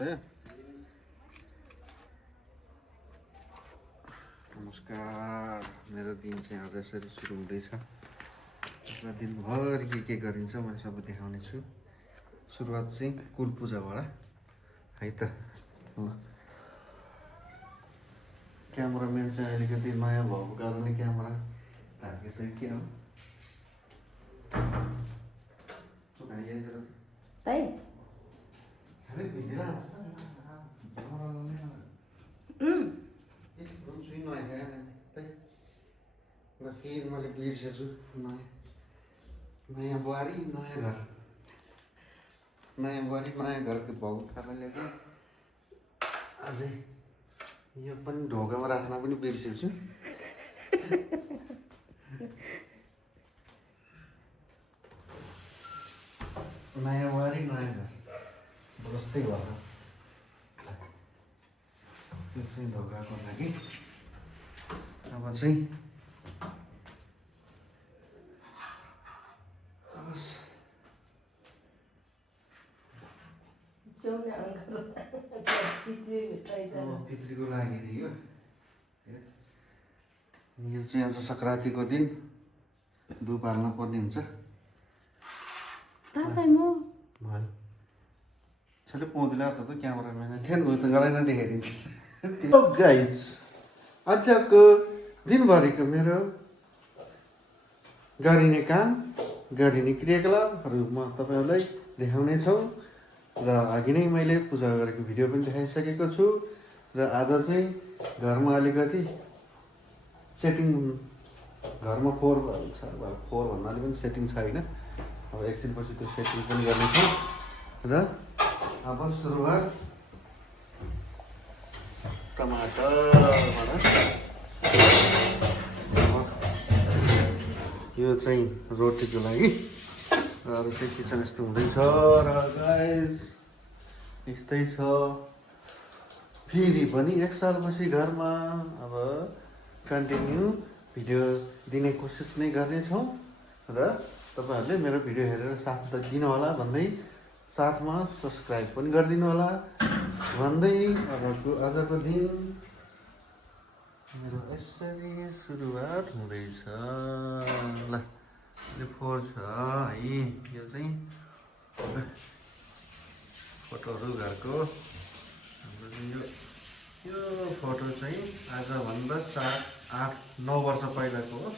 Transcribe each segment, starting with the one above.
नमस्ते नमस्कार मेरो दिन चाहिँ आज यसरी सुरु हुँदैछ दिनभर के गरिन्छ मैले सबै देखाउने छु सुरुवात चाहिँ कुल पूजाबाट है त क्यामेराम्यान चाहिँ अलिकति नयाँ भएको कारणले क्यामेरा ढाकेछ के हो फेरि मैले बिर्सेछु नयाँ बुहारी नयाँ घर घरको भाउ कारणले चाहिँ अझै यो पनि ढोकामा राख्न पनि बिर्सेछु नयाँ बुहारी नयाँ घर जस्तै घर त्यो चाहिँ ढोकाको लागि अब चाहिँ पितृको लागि यो चाहिँ आज सङ्क्रान्तिको दिन दुध हाल्न पर्ने हुन्छ यसले पाउँदिला त क्यामेराम्यान थिएन उयो त गराइ नदेखाइदिन्छु गाइज आजको दिनभरिको मेरो गरिने काम गरिने क्रियाकलापहरू म तपाईँहरूलाई देखाउने छौँ र अघि नै मैले पूजा गरेको भिडियो पनि देखाइसकेको छु र आज चाहिँ घरमा अलिकति सेटिङ घरमा फोहोर छ फोहोर भन्नाले पनि सेटिङ छैन अब एकछिनपछि त्यो सेटिङ पनि गर्नेछौँ र अब सुरुवात टमाटरबाट यो चाहिँ रोटीको लागि अरू चाहिँ किचन यस्तो हुँदैछ र गाइस यस्तै छ फेरि पनि एक सालपछि घरमा अब कन्टिन्यू भिडियो दिने कोसिस नै गर्नेछौँ र तपाईँहरूले मेरो भिडियो हेरेर साथ त दिनु होला भन्दै साथमा सब्सक्राइब पनि गरिदिनु होला भन्दै आजको दिन मेरो यसरी सुरुवात हुँदैछ ल यो फोहोर छ है यो चाहिँ फोटोहरू घरको हाम्रो चाहिँ यो फोटो चाहिँ आजभन्दा 7-8-9 वर्ष पहिलाको हो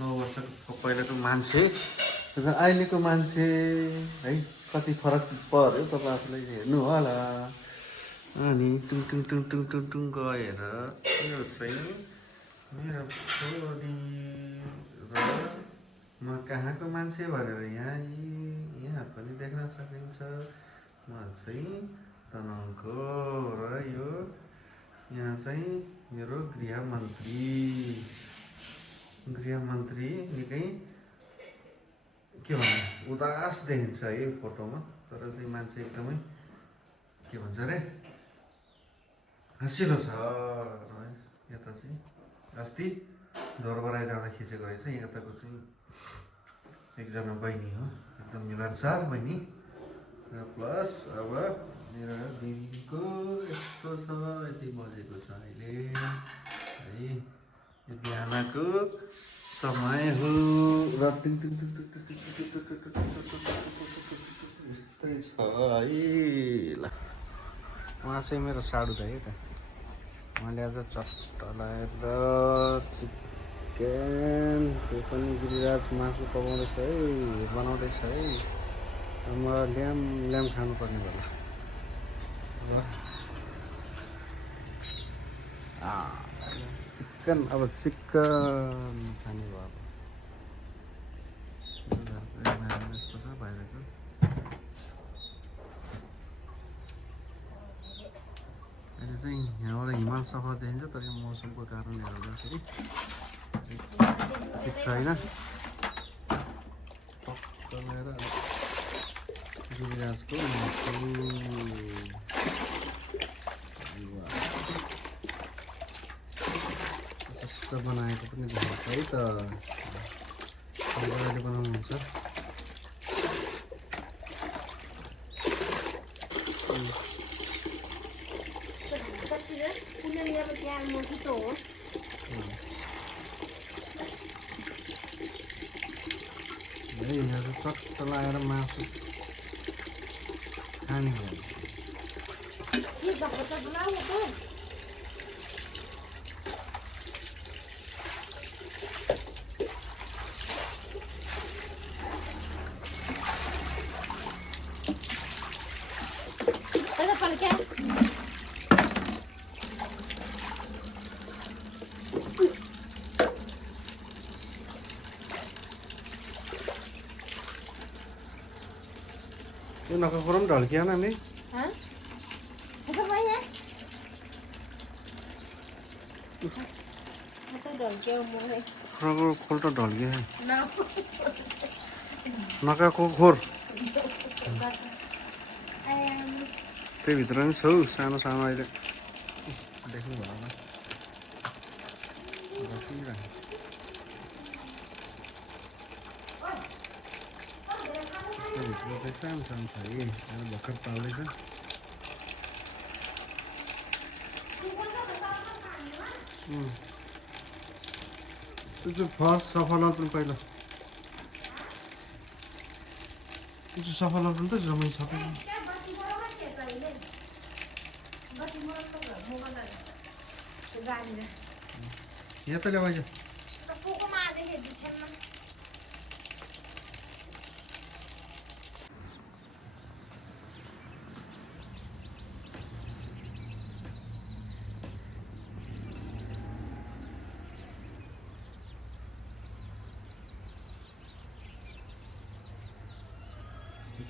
9 वर्षको पहिलाको मान्छे र अहिलेको मान्छे है कति फरक पर्यो तपाईँ आफूलाई हेर्नु होला अनि टुङ टुङ टुङ टुङ टुङ टुङ गएर यो चाहिँ मेरो छोरी र म कहाँको मान्छे भनेर यहाँ पनि देख्न सकिन्छ म चाहिँ तनहुँको र यो यहाँ चाहिँ मेरो गृहमन्त्री निकै के भन्नु उदास देखिन्छ है फोटोमा तर चाहिँ मान्छे एकदमै के भन्छ अरे हँसिलो छ र यता चाहिँ अस्ति दोहोरबराई जाँदा खिचेको रहेछ यताको चाहिँ एकजना बहिनी हो एकदम मिलनसार बहिनी र प्लस अब मेरो दिदीको यस्तो छ यति बजेको छ अहिले है यो बिहानको समय हो र यस्तै छ है ल उहाँ चाहिँ मेरो साडु दाइ है त उहाँले आज चट्ट लगाएर चिकन त्यो पनि गिरिराज मासु पकाउँदैछ है बनाउँदैछ है म ल्याम खानुपर्ने होला चिकन अब चिकन खाने भयो यस्तो छ बाहिरको अहिले चाहिँ यहाँबाट हिमाल सफा देखिन्छ तर यो मौसमको कारणले गर्दाखेरि ठिक छैन पक्कलेर गिरिराजको कस्तो बनाएको पनि देखाउँछ है त बनाउनुहुन्छ मोहितो हो यिनीहरू चट्ट लगाएर मासु खाने हो के भएको छ बनाऊ त Ada palke यो नखाएको पनि ढल्किएन नि हाँ अच्छा भाई है तो डल के मुंह है खरको खोल त ढल्कियो ना नखाएको खोर त्यही भित्र नि छौ सानो सानो अहिले देख्नु भयो होला बसिरहेको भित्र चाहिँ सानो सानो छ है अहिले भर्खर पाल्दैछ त्यो चाहिँ फर्स्ट सफा लगाउनु पहिला त्यो चाहिँ सफा लगाउनु त जमै सबै यहाँ त ल्याउ आइज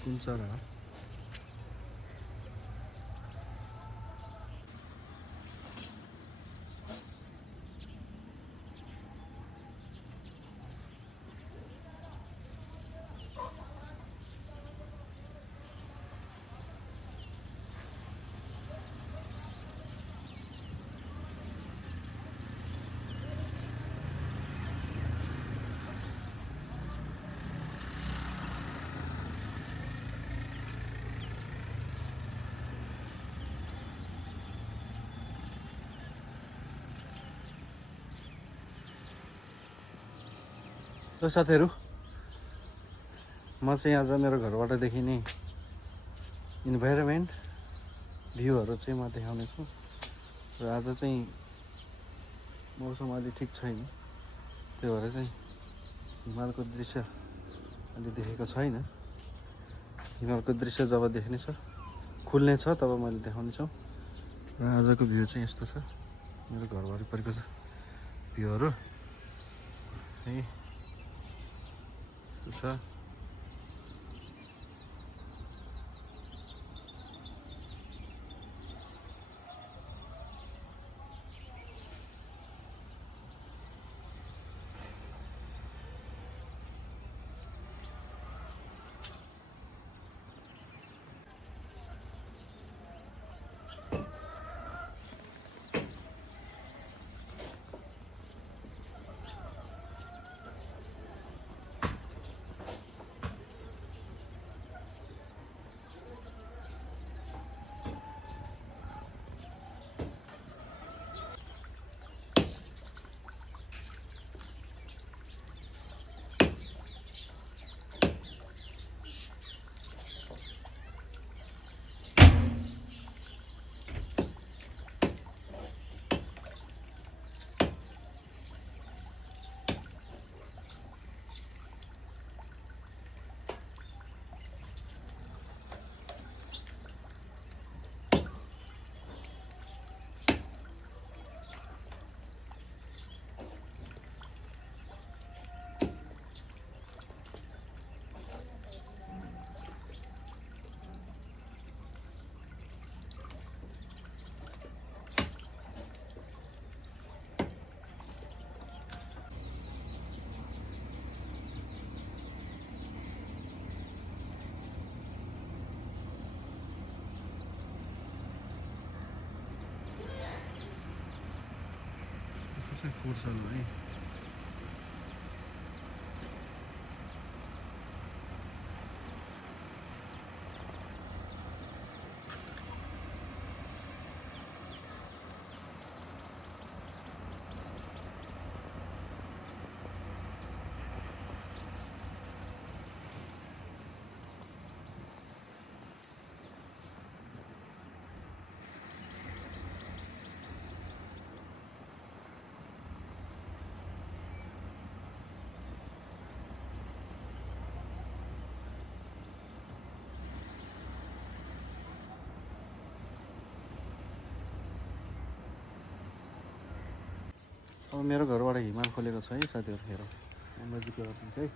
कुन चरा हो ल साथीहरू म चाहिँ आज मेरो घरबाट देखिने इन्भाइरोमेन्ट भ्यूहरू चाहिँ म देखाउने छु र आज चाहिँ मौसम अलि ठिक छैन त्यही भएर चाहिँ हिमालको दृश्य अलि देखेको छैन हिमालको दृश्य जब देख्ने छ खुल्ने छ तब मैले देखाउने छु र आजको भ्यू चाहिँ यस्तो छ मेरो घर वरिपरिको भ्यूहरू है छ खोर्सानी है अब मेरो घरबाट हिमाल खोलेको छ है साथीहरू, हेर नजिकै गर्नुहुन्छ है।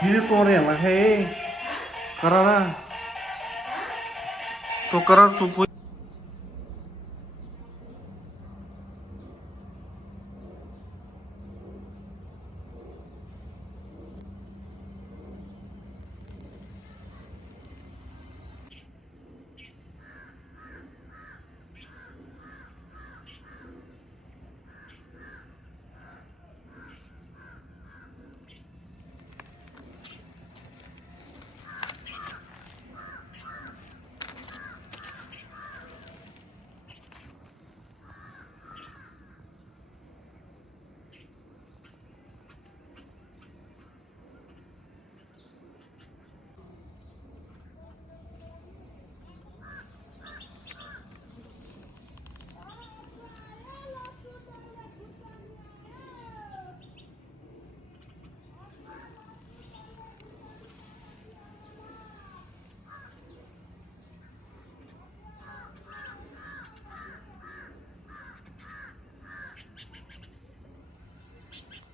Ini tuh orang yang hei, karena tuh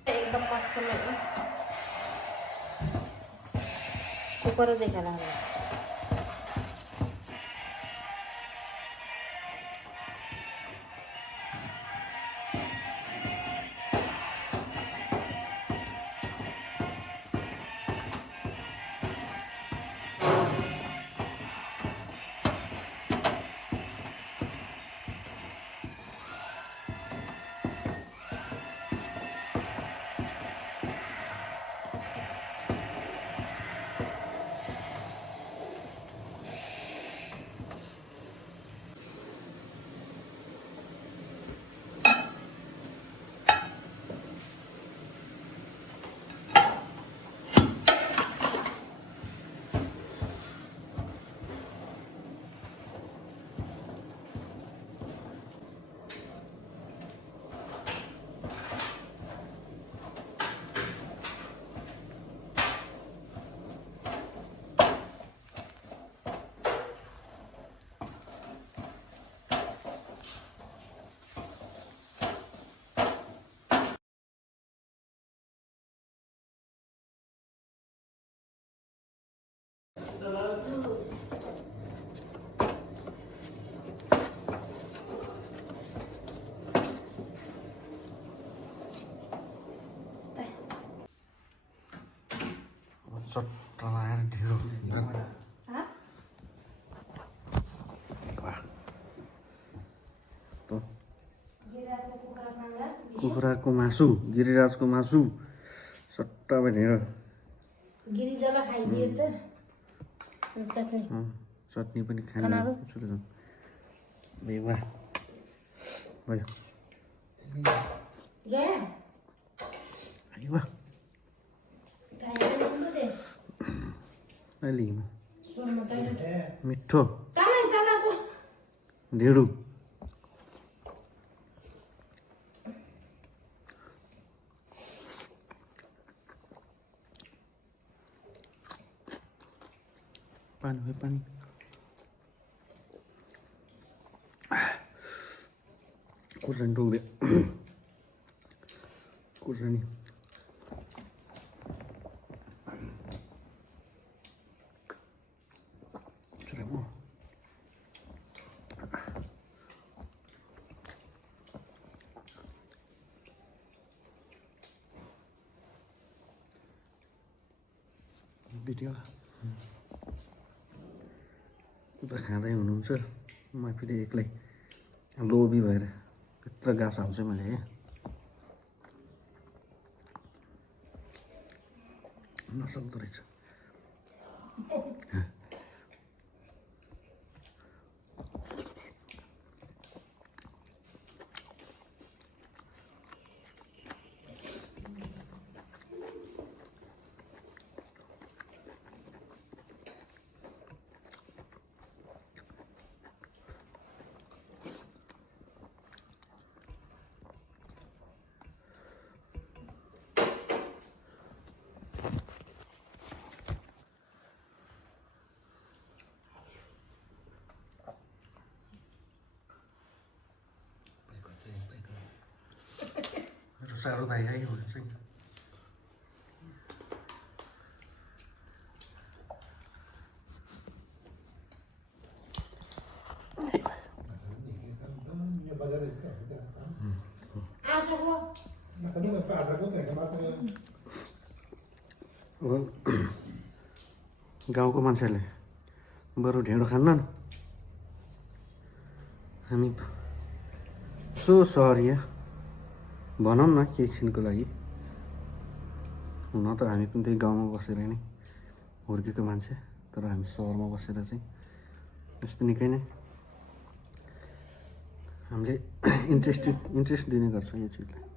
एकदम मस्त नाही कुकर देखायला हवा चट्ट आएर ढिँडो हाँ? गिरिराजको कुखुरासँग कुखुराको मासु गिरिराजको मासु सट्ट अब ढिँडो गिरिजालाई खाइदियो त चटनी चटनी पनि खानाहरू? खानु बेवा भयो जया बेवा खाएर निम्तो दे अहिले सोनमा टाइट मिठो तामै चलाको ढिँडो पानी भयो पानी खुर्सानी टोक्यो खुर्सानी चुरामो भिडियो उता खाँदै हुनुहुन्छ म फेरि एक्लै लोभी भएर यत्रो गाँस हाल्छु मैले नसक्दो रहेछ साह्रो दाइ आइयो भने चाहिँ आँखाको गाउँको मान्छेहरूले बरु ढिँडो खान्नन् हामी सो सहरिया भनौँ न केही छिनको लागि हुन त हामी पनि त्यही गाउँमा बसेर नै हुर्केको मान्छे तर हामी सहरमा बसेर चाहिँ यस्तो निकै नै हामीले इन्ट्रेस्ट दिने गर्छ यो चिजलाई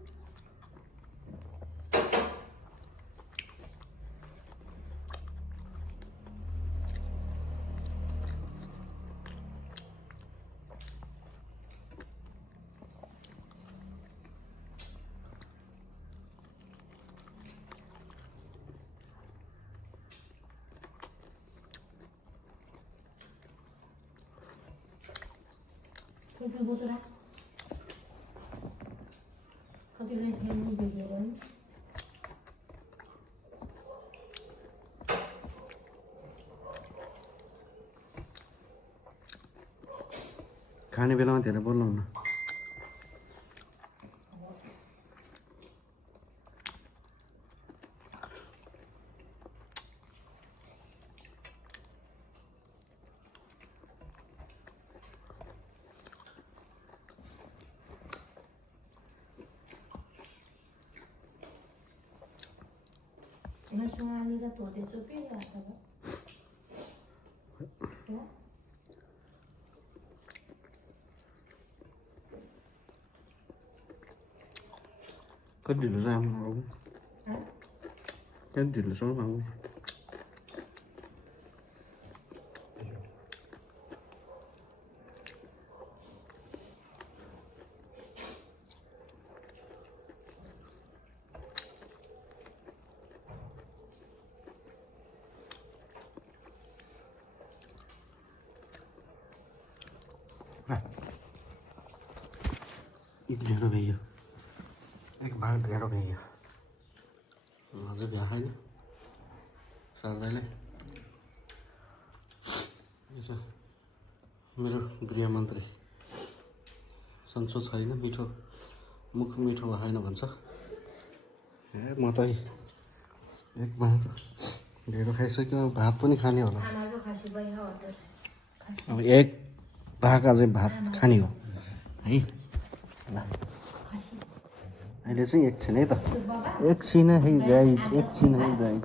कुकुर बोसुरा कतिलाई फ्यामिली देख्यो भने खाने बेलामा धेरै बोल्नु हुन्न मैं सुनानी का तोते चुपी आता है क्या कति ढिलो चाहिँ आउनु हाँ कति ढिलोसम्म आउनु ढेँडो भइयो एक भाग ढेँडो भइयो मजा भ्या खायो शारदाले मेरो गृहमन्त्री सन्चो छैन मिठो मुख मिठो भएन भन्छ ए म त एक भाग ढेँडो खाइसक्यो भात पनि खाने होला आमाको खसी भयो हजुर अब एक भाका चाहिँ भात खाने हो है ल खसी अहिले चाहिँ एकछिन है त बाबा एकछिन है गाइज एकछिन है गाइज